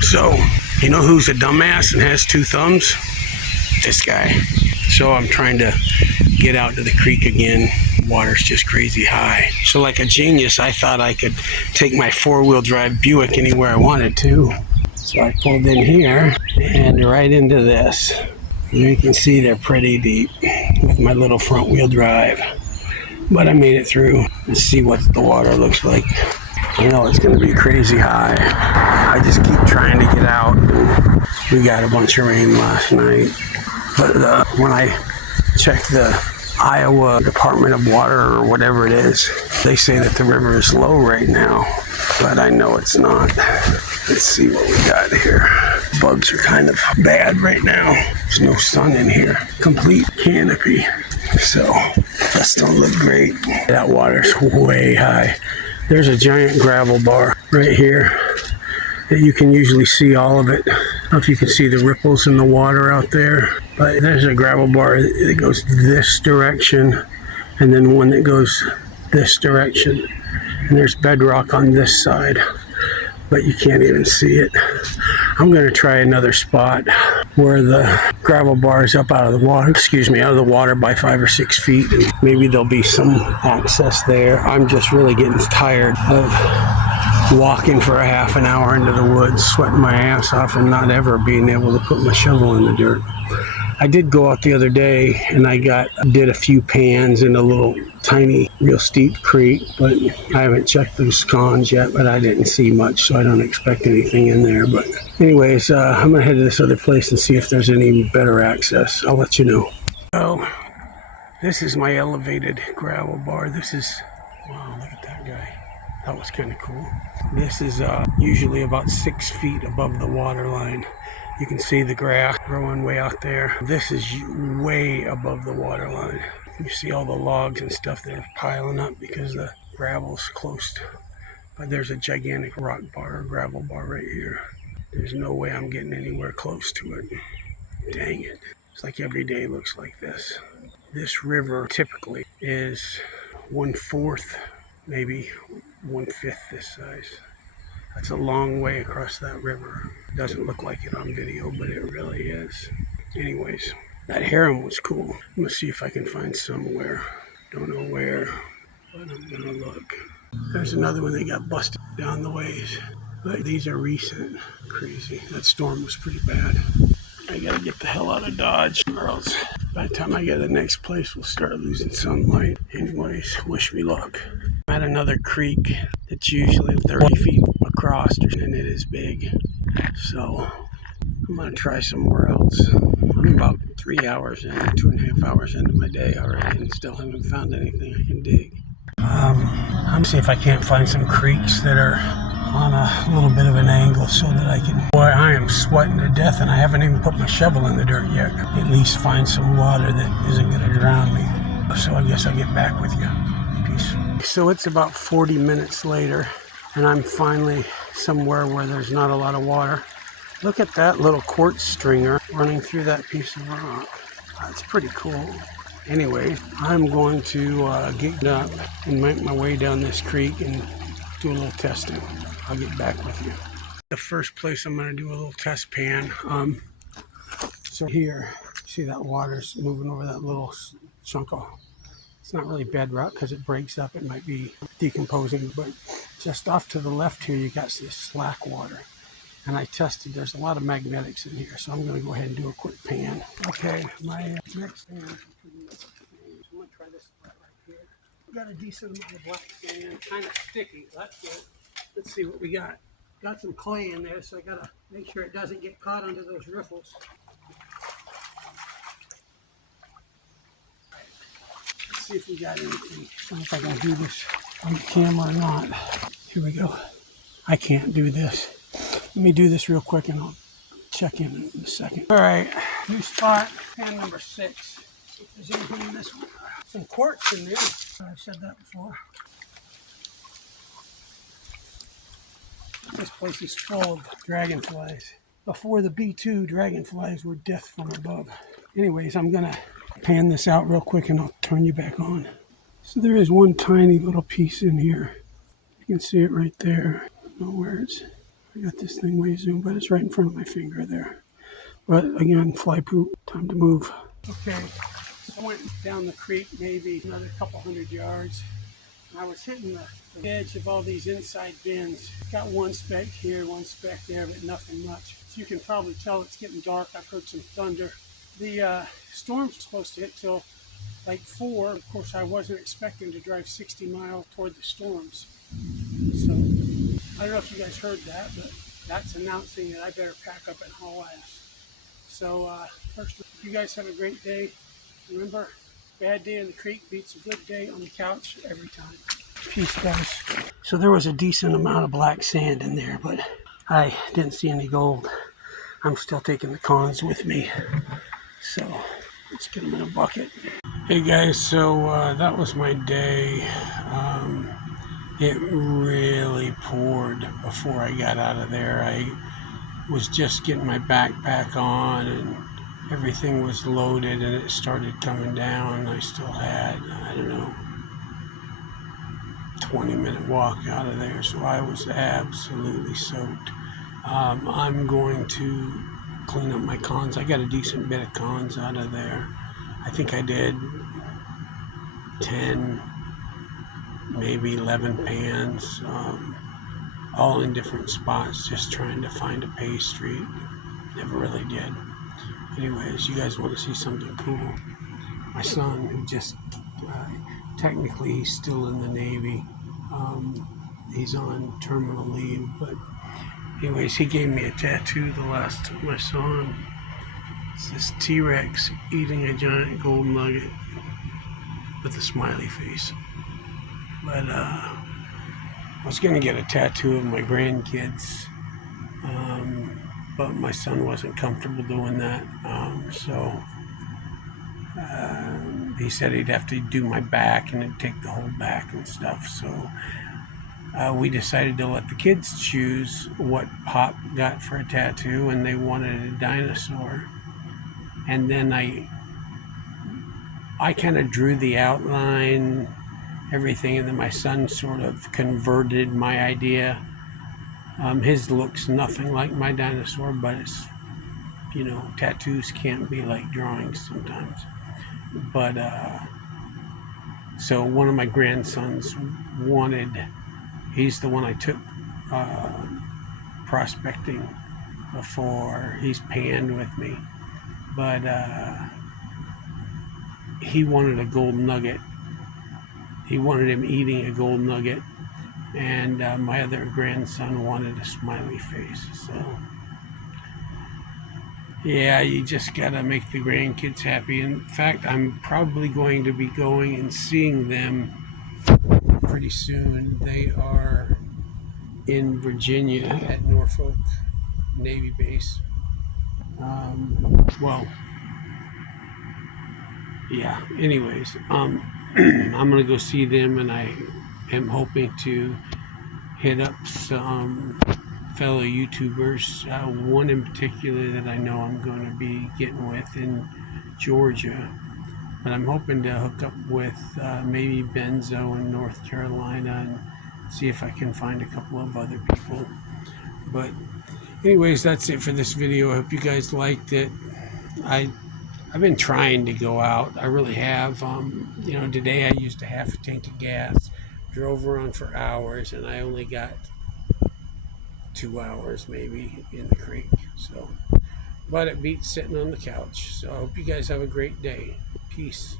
So, you know who's a dumbass and has two thumbs? This guy. So I'm trying to get out to the creek again. Water's just crazy high. So like a genius, I thought I could take my four-wheel drive Buick anywhere I wanted to. So I pulled in here and right into this. You can see they're pretty deep with my little front-wheel drive. But I made it through. Let's see what the water looks like. You know it's going to be crazy high. I just keep trying to get out. We got a bunch of rain last night. But when I checked the Iowa Department of Water or whatever it is, they say that the river is low right now. But I know it's not. Let's see what we got here. Bugs are kind of bad right now. There's no sun in here. Complete canopy. So that don't look great. That water's way high. There's a giant gravel bar right here that you can usually see all of it. I don't know if you can see the ripples in the water out there, but there's a gravel bar that goes this direction and then one that goes this direction. And there's bedrock on this side, but you can't even see it. I'm gonna try another spot where the gravel bar is up out of the water by 5 or 6 feet, and maybe there'll be some access there. I'm just really getting tired of walking for a half an hour into the woods, sweating my ass off and not ever being able to put my shovel in the dirt. I did go out the other day and I did a few pans in a little tiny, real steep creek, but I haven't checked those cons yet, but I didn't see much, so I don't expect anything in there. But anyways, I'm gonna head to this other place and see if there's any better access. I'll let you know. So, this is my elevated gravel bar. Wow, look at that guy. That was kind of cool. This is usually about 6 feet above the water line. You can see the grass growing way out there. This is way above the water line. You see all the logs and stuff that are piling up because the gravel's close. But there's a gigantic rock bar or gravel bar right here. There's no way I'm getting anywhere close to it. Dang it. It's like every day looks like this. This river typically is 1/4, maybe 1/5 this size. That's a long way across that river. Doesn't look like it on video, but it really is. Anyways, that heron was cool. I'm gonna see if I can find somewhere. Don't know where, but I'm gonna look. There's another one that got busted down the ways. But these are recent. Crazy. That storm was pretty bad. I gotta get the hell out of Dodge, or else by the time I get to the next place, we'll start losing sunlight. Anyways, wish me luck. I'm at another creek that's usually 30 feet across, and it is big. So I'm gonna try somewhere else. I'm about 3 hours in, 2.5 hours into my day already, and still haven't found anything I can dig. I'm gonna see if I can't find some creeks that are on a little bit of an angle so that I can. Boy, I am sweating to death, and I haven't even put my shovel in the dirt yet. At least find some water that isn't gonna drown me. So I guess I'll get back with you. Peace. So it's about 40 minutes later, and I'm finally somewhere where there's not a lot of water. Look at that little quartz stringer running through that piece of rock. That's pretty cool. Anyway, I'm going to get up and make my way down this creek and do a little testing. I'll get back with you. The first place I'm going to do a little test pan. So here, see that water's moving over that little chunk of. It's not really bedrock because it breaks up. It might be decomposing, but just off to the left here, you got this slack water. And I tested, there's a lot of magnetics in here, so I'm going to go ahead and do a quick pan. Okay, my next pan. I'm going to try this spot right here. Got a decent amount of black sand, kind of sticky. That's good. Let's see what we got. Got some clay in there, so I got to make sure it doesn't get caught under those riffles. Let's see if we got anything. I don't know if I can do this on camera or not. Here we go. I can't do this. Let me do this real quick and I'll check in a second. All right, new spot, pan number 6. See if there's anything in this one. Some quartz in there. I've said that before. This place is full of dragonflies. Before the B2, dragonflies were death from above. Anyways, I'm gonna pan this out real quick and I'll turn you back on. So there is one tiny little piece in here. You can see it right there. I don't know where it's. I got this thing way zoomed, but it's right in front of my finger there. But again, fly poop, time to move. Okay, so I went down the creek maybe another couple hundred yards. And I was hitting the edge of all these inside bends. Got one speck here, one speck there, but nothing much. So you can probably tell it's getting dark. I've heard some thunder. The storm's supposed to hit till like 4. Of course, I wasn't expecting to drive 60 miles toward the storms. So I don't know if you guys heard that, but that's announcing that I better pack up and haul ass. So first, you guys have a great day. Remember, bad day in the creek beats a good day on the couch every time. Peace, guys. So there was a decent amount of black sand in there, but I didn't see any gold. I'm still taking the cons with me. So let's get them in a bucket. Hey guys, so that was my day. It really poured before I got out of there. I was just getting my backpack on and everything was loaded and it started coming down. I still had, I don't know, 20-minute walk out of there, so I was absolutely soaked. I'm going to clean up my cons. I got a decent bit of cons out of there. I think I did 10, maybe 11 pans, all in different spots, just trying to find a pay street. Never really did. Anyways, you guys want to see something cool? My son, who just, technically he's still in the Navy. He's on terminal leave, but anyways, he gave me a tattoo the last time I saw him. It's this T-Rex eating a giant gold nugget with a smiley face. But I was going to get a tattoo of my grandkids, but my son wasn't comfortable doing that, so he said he'd have to do my back and it'd take the whole back and stuff. So we decided to let the kids choose what Pop got for a tattoo, and they wanted a dinosaur. And then I kind of drew the outline, everything, and then my son sort of converted my idea. His looks nothing like my dinosaur, but it's, you know, tattoos can't be like drawings sometimes. But so one of my grandsons wanted, he's the one I took prospecting before. He's panned with me, but he wanted a gold nugget. He wanted him eating a gold nugget, and my other grandson wanted a smiley face. So yeah, you just gotta make the grandkids happy. In fact, I'm probably going to be going and seeing them pretty soon. They are in Virginia at Norfolk Navy Base. Well, yeah, anyways, I'm gonna go see them, and I am hoping to hit up some fellow YouTubers, one in particular that I know I'm going to be getting with in Georgia, but I'm hoping to hook up with maybe Benzo in North Carolina and see if I can find a couple of other people. But anyways, that's it for this video. I hope you guys liked it. I've been trying to go out. I really have. You know, today I used a half a tank of gas, drove around for hours, and I only got 2 hours maybe in the creek. So, but it beats sitting on the couch. So I hope you guys have a great day. Peace.